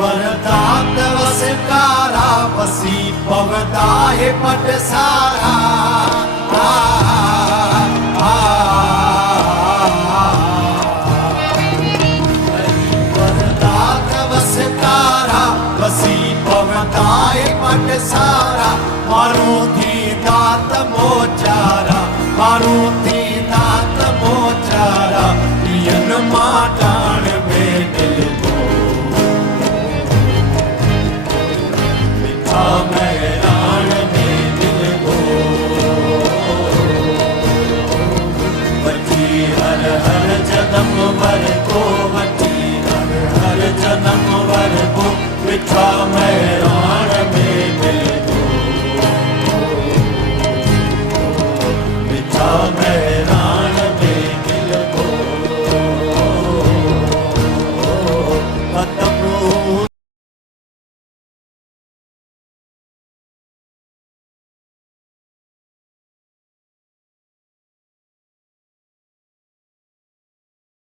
वरदात वसकारा वसी पवता है पट सारा वरदात वसकारा वसी पवता है पट सारा मारुति दात मोचारा मारुति दात मोचारा यन माटाण में दिल को मिठा मैदान में दिल को वठी हर हर जन्म वर को वठी हर हर जन्म वर को मिठा मैदान